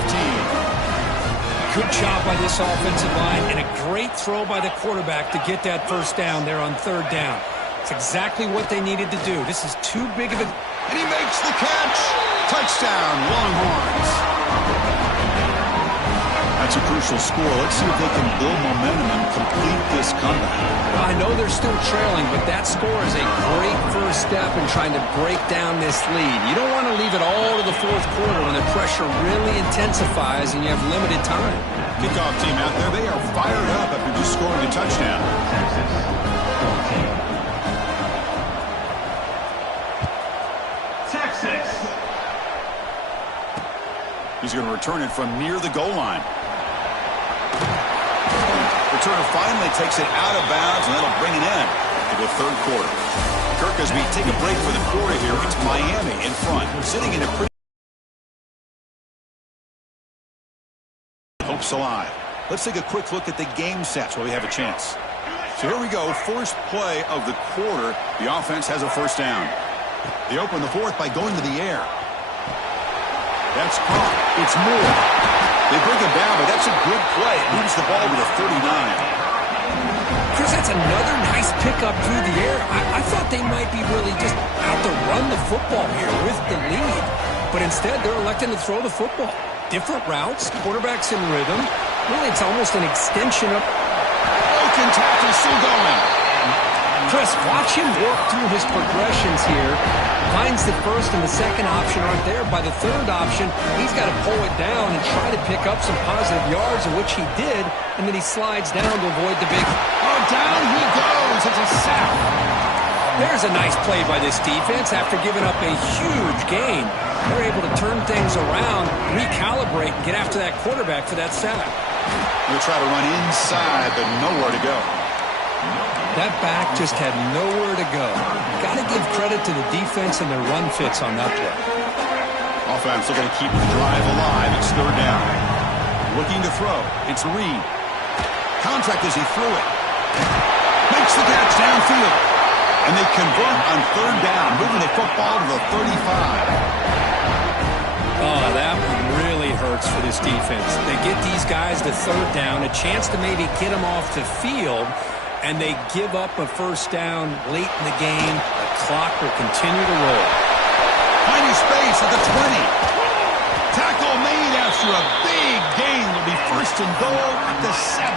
Good job by this offensive line and a great throw by the quarterback to get that first down there on third down. It's exactly what they needed to do. This is too big of a... And he makes the catch. Touchdown, Longhorns. That's a crucial score. Let's see if they can build momentum and complete this comeback. Well, I know they're still trailing, but that score is a great first step in trying to break down this lead. You don't want to leave it all to the fourth quarter when the pressure really intensifies and you have limited time. Kickoff team out there, they are fired up after just scoring a touchdown. Texas 14. Texas. He's going to return it from near the goal line. Returner finally takes it out of bounds, and that'll bring it in to the third quarter. Kirk, as we take a break for the quarter here, it's Miami in front, sitting in a pretty... Hopes alive. Let's take a quick look at the game sets while we have a chance. So here we go, first play of the quarter. The offense has a first down. They open the fourth by going to the air. That's caught. It's Moore. They bring him down, but that's a good play. It moves the ball to the 39. Chris, that's another nice pickup through the air. I thought they might be really just out to run the football here with the lead. But instead, they're electing to throw the football. Different routes, quarterback's in rhythm. Really, it's almost an extension of... Broken tackle still going. Chris, watch him work through his progressions here. Finds the first and the second option aren't there. By the third option, he's got to pull it down and try to pick up some positive yards, of which he did, and then he slides down to avoid the big... Oh, down he goes. It's a sack. There's a nice play by this defense. After giving up a huge gain, they're able to turn things around, recalibrate, and get after that quarterback for that sack. They'll try to run inside, but nowhere to go. That back just had nowhere to go. Got to give credit to the defense and their run fits on that play. Offense looking to keep the drive alive. It's third down. Looking to throw. It's Reed. Contact as he threw it. Makes the catch downfield. And they convert on third down, moving the football to the 35. Oh, that one really hurts for this defense. They get these guys to third down, a chance to maybe get them off the field, and they give up a first down late in the game. The clock will continue to roll. Finding space at the 20. Tackle made after a big gain. Will be first and goal at the 7.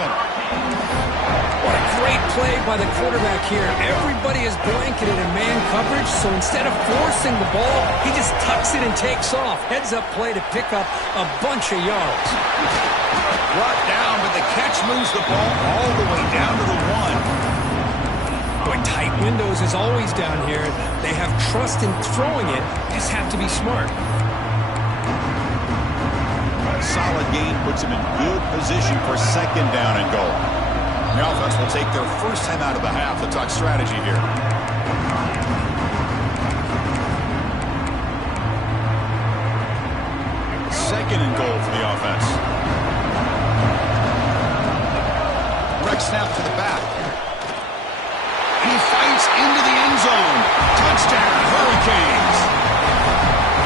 What a great play by the quarterback here. Everybody is blanketed in man coverage, so instead of forcing the ball, he just tucks it and takes off. Heads-up play to pick up a bunch of yards. Brought down, but the catch moves the ball all the way down to the 1. Boy, tight windows is always down here. They have trust in throwing it. You just have to be smart. A solid gain puts him in good position for second down and goal. The offense will take their first time out of the half to talk strategy here. Second and goal for the offense. Rex snap to the back. And he fights into the end zone. Touchdown, Hurricanes.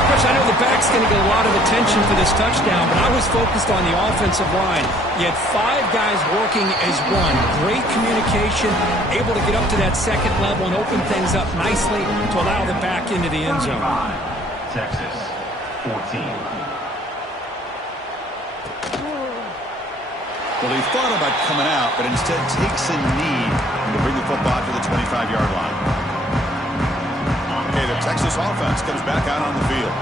Chris, I know the back's going to get a lot of attention for this touchdown, but I was focused on the offensive line. You had 5 guys working as one. Great communication, able to get up to that second level and open things up nicely to allow the back into the end zone. Texas 14. Well, he thought about coming out, but instead takes a knee to bring the football to the 25-yard line. Okay, the Texas offense comes back out on the field.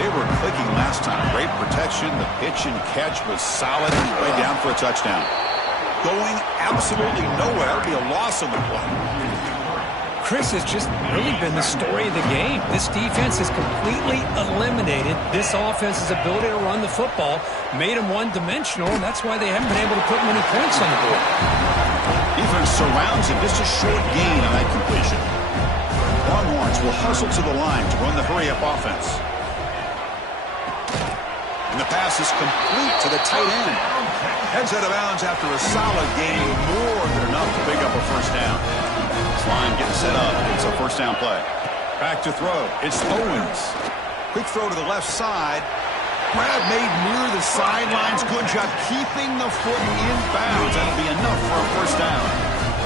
They were clicking last time. Great protection. The pitch and catch was solid. Way down for a touchdown. Going absolutely nowhere. That would be a loss on the play. Chris has just really been the story of the game. This defense has completely eliminated this offense's ability to run the football, made them one-dimensional, and that's why they haven't been able to put many points on the board. Defense surrounds him. Just a short gain on that completion. Longhorns will hustle to the line to run the hurry-up offense. And the pass is complete to the tight end. Heads out of bounds after a solid game, more than enough to pick up a first down. This line getting set up. It's a first down play. Back to throw. It's Owens. Quick throw to the left side. Grab made near the sidelines. Good job keeping the foot in bounds. That'll be enough for a first down.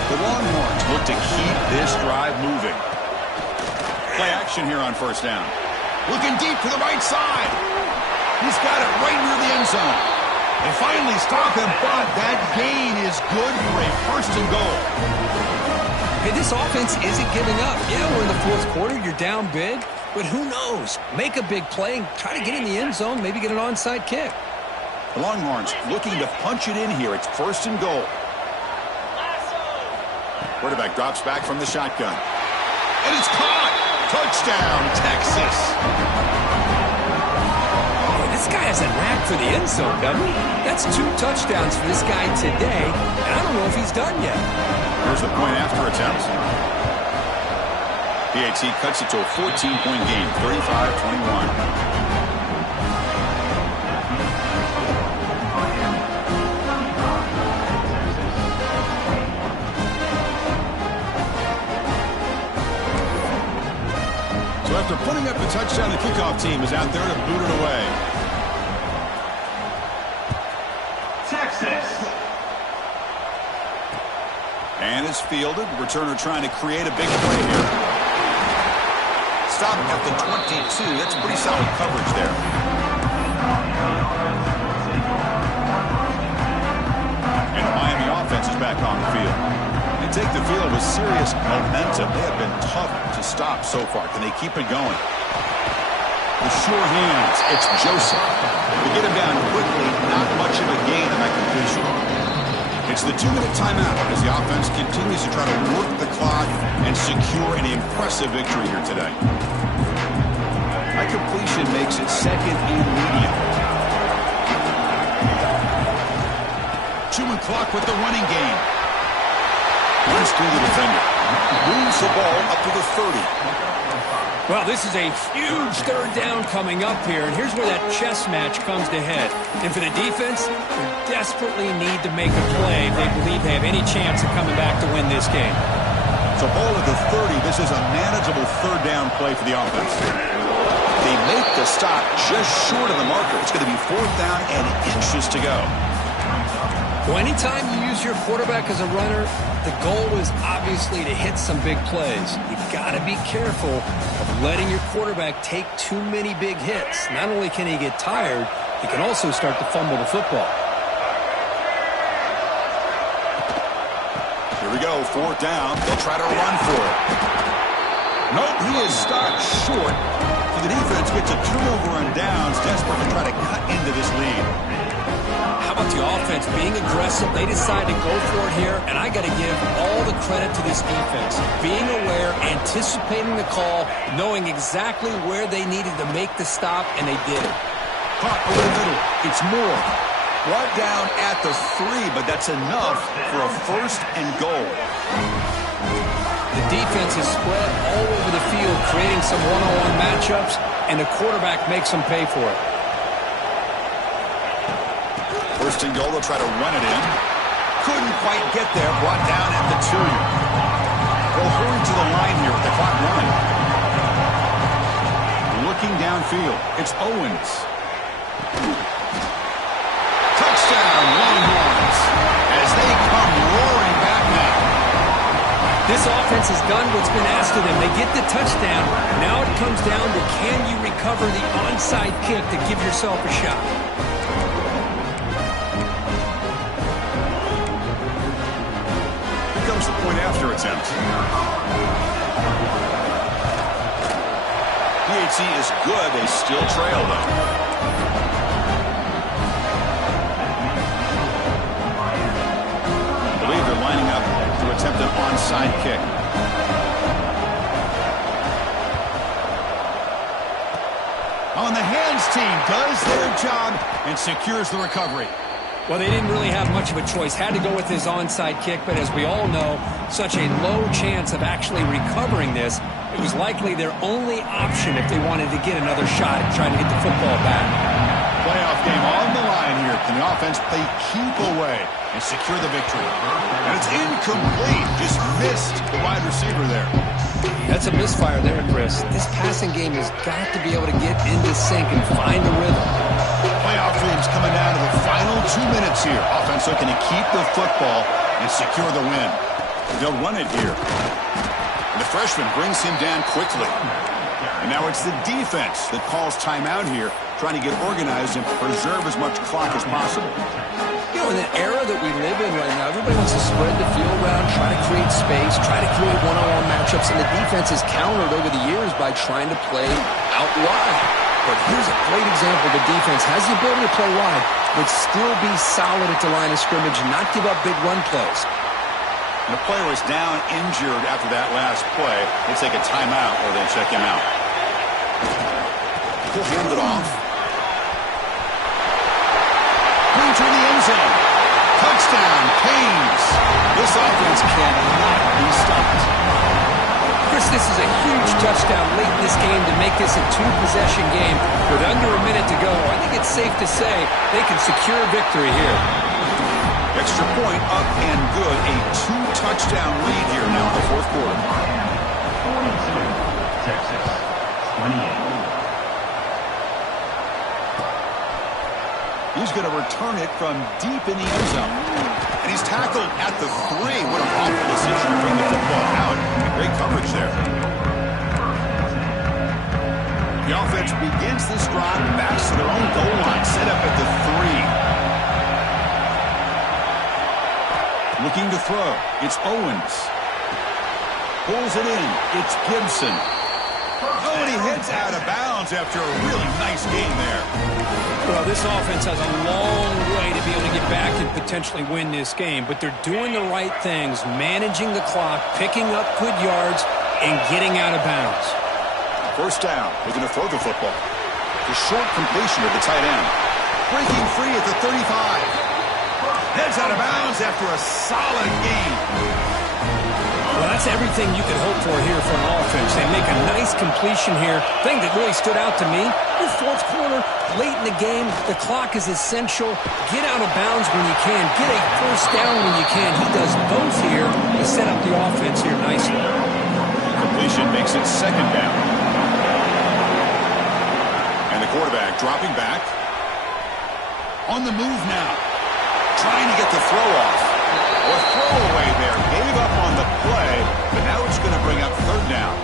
The Longhorns look to keep this drive moving. Play action here on first down. Looking deep to the right side. He's got it right near the end zone. They finally stop him, but that gain is good for a first and goal. Hey, this offense isn't giving up. Yeah, we're in the fourth quarter. You're down big. But who knows? Make a big play and try to get in the end zone, maybe get an onside kick. The Longhorns looking to punch it in here. It's first and goal. Quarterback drops back from the shotgun. And it's caught. Touchdown, Texas. This guy has a knack for the end zone, doesn't he? That's 2 touchdowns for this guy today, and I don't know if he's done yet. Here's the point after attempt. PAT cuts it to a 14-point game, 35-21. So after putting up the touchdown, the kickoff team is out there to boot it away. Texas. And it's fielded. Returner trying to create a big play here. Stop at the 22. That's pretty solid coverage there. And the Miami offense is back on the field. They take the field with serious momentum. They have been tough to stop so far. Can they keep it going? The sure hands. It's Joseph. They get him down quickly. Not much of a gain on that completion. It's the 2-minute timeout as the offense continues to try to work the clock and secure an impressive victory here today. That completion makes it second and medium. Chewing clock with the running game. Runs through the defender. Moves the ball up to the 30. Well, this is a huge third down coming up here, and here's where that chess match comes to head. And for the defense, they desperately need to make a play if they believe they have any chance of coming back to win this game. So ball at the 30. This is a manageable third down play for the offense. They make the stop just short of the marker. It's going to be fourth down and inches to go. Well, anytime you use your quarterback as a runner, the goal is obviously to hit some big plays. You've got to be careful of letting your quarterback take too many big hits. Not only can he get tired, he can also start to fumble the football. Here we go, fourth down. They'll try to run for it. Nope, he is stopped short. So the defense gets a turnover on downs, desperate to try to cut into this lead. How about the offense being aggressive? They decide to go for it here, and I got to give all the credit to this defense. Being aware, anticipating the call, knowing exactly where they needed to make the stop, and they did it. Caught over the middle. It's Moore. Brought down at the 3, but that's enough for a first and goal. The defense is spread all over the field, creating some one-on-one matchups, and the quarterback makes them pay for it. First and goal, they'll try to run it in. Couldn't quite get there, brought down at the 2. They'll hurry to the line here with the clock running. Looking downfield, it's Owens. Touchdown, Longhorns, as they come roaring back now. This offense has done what's been asked of them. They get the touchdown. Now it comes down to can you recover the onside kick to give yourself a shot. Comes the point after attempt. PAT is good. They still trail, though. I believe they're lining up to attempt an onside kick. On the hands team does their job and secures the recovery. Well, they didn't really have much of a choice. Had to go with his onside kick, but as we all know, such a low chance of actually recovering this. It was likely their only option if they wanted to get another shot at trying to get the football back. Playoff game on the line line here. Can the offense play keep away and secure the victory? And it's incomplete. Just missed the wide receiver there. That's a misfire there, Chris. This passing game has got to be able to get into sync and find a rhythm. Playoff dreams coming down to the final 2 minutes here. Offense looking to keep the football and secure the win. They'll run it here. And the freshman brings him down quickly. And now it's the defense that calls timeout here, trying to get organized and preserve as much clock as possible. You know, in the era that we live in right now, everybody wants to spread the field around, try to create space, try to create one-on-one matchups, and the defense has countered over the years by trying to play out wide. But here's a great example. The defense has the ability to play wide, but still be solid at the line of scrimmage and not give up big run plays. And the player was down injured after that last play. They take a timeout or they check him out. He'll hand it off. Going through the end zone. Touchdown, Canes. This offense cannot be stopped. Chris, this is a huge touchdown late in this game to make this a two-possession game. With under a minute to go, I think it's safe to say they can secure victory here. Extra point up and good. A two-touchdown lead here now in the fourth quarter. 42, Texas, 28. He's going to return it from deep in the end zone. And he's tackled at the 3. What an awful decision to bring the football out. Great coverage there. The offense begins this drive back to their own goal line, set up at the 3. Looking to throw. It's Owens. Pulls it in. It's Gibson. Oh, and he heads out of bounds after a really nice game there. Well, this offense has a long way to be able to get back and potentially win this game, but they're doing the right things, managing the clock, picking up good yards, and getting out of bounds. First down. They're going to throw the football. The short completion of the tight end. Breaking free at the 35. Heads out of bounds after a solid game. Well, that's everything you could hope for here for an offense. They make a nice completion here. Thing that really stood out to me, the fourth quarter, late in the game, the clock is essential. Get out of bounds when you can. Get a first down when you can. He does both here to set up the offense here nicely. Completion makes it second down. And the quarterback dropping back. On the move now. Trying to get the throw off. Or throwaway there. Gave up on the play, but now it's going to bring up third down.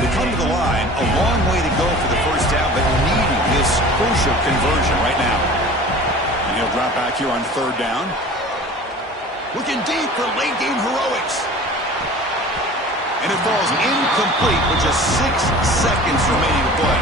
They come to the line. A long way to go for the first down, but needing this crucial conversion right now. And he'll drop back here on third down. Looking deep for late game heroics. And it falls incomplete with just 6 seconds remaining to play.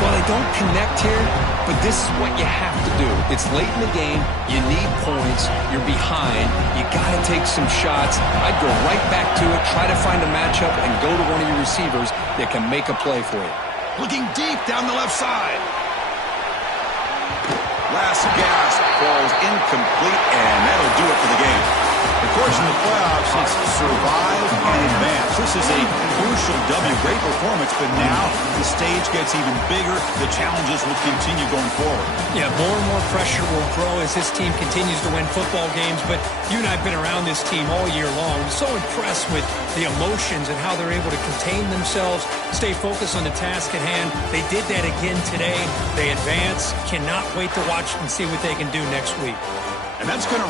Well, they don't connect here, but this is what you have to do. It's late in the game. You need points. You're behind. You got to take some shots. I'd go right back to it, try to find a matchup, and go to one of your receivers that can make a play for you. Looking deep down the left side. Last gasp falls incomplete, and that'll do it for the game. Of course, in the playoffs, it's survive and advance. This is a crucial W. Great performance, but now the stage gets even bigger. The challenges will continue going forward. Yeah, more and more pressure will grow as this team continues to win football games, but you and I have been around this team all year long. I'm so impressed with the emotions and how they're able to contain themselves, stay focused on the task at hand. They did that again today. They advance. Cannot wait to watch and see what they can do next week. And that's going to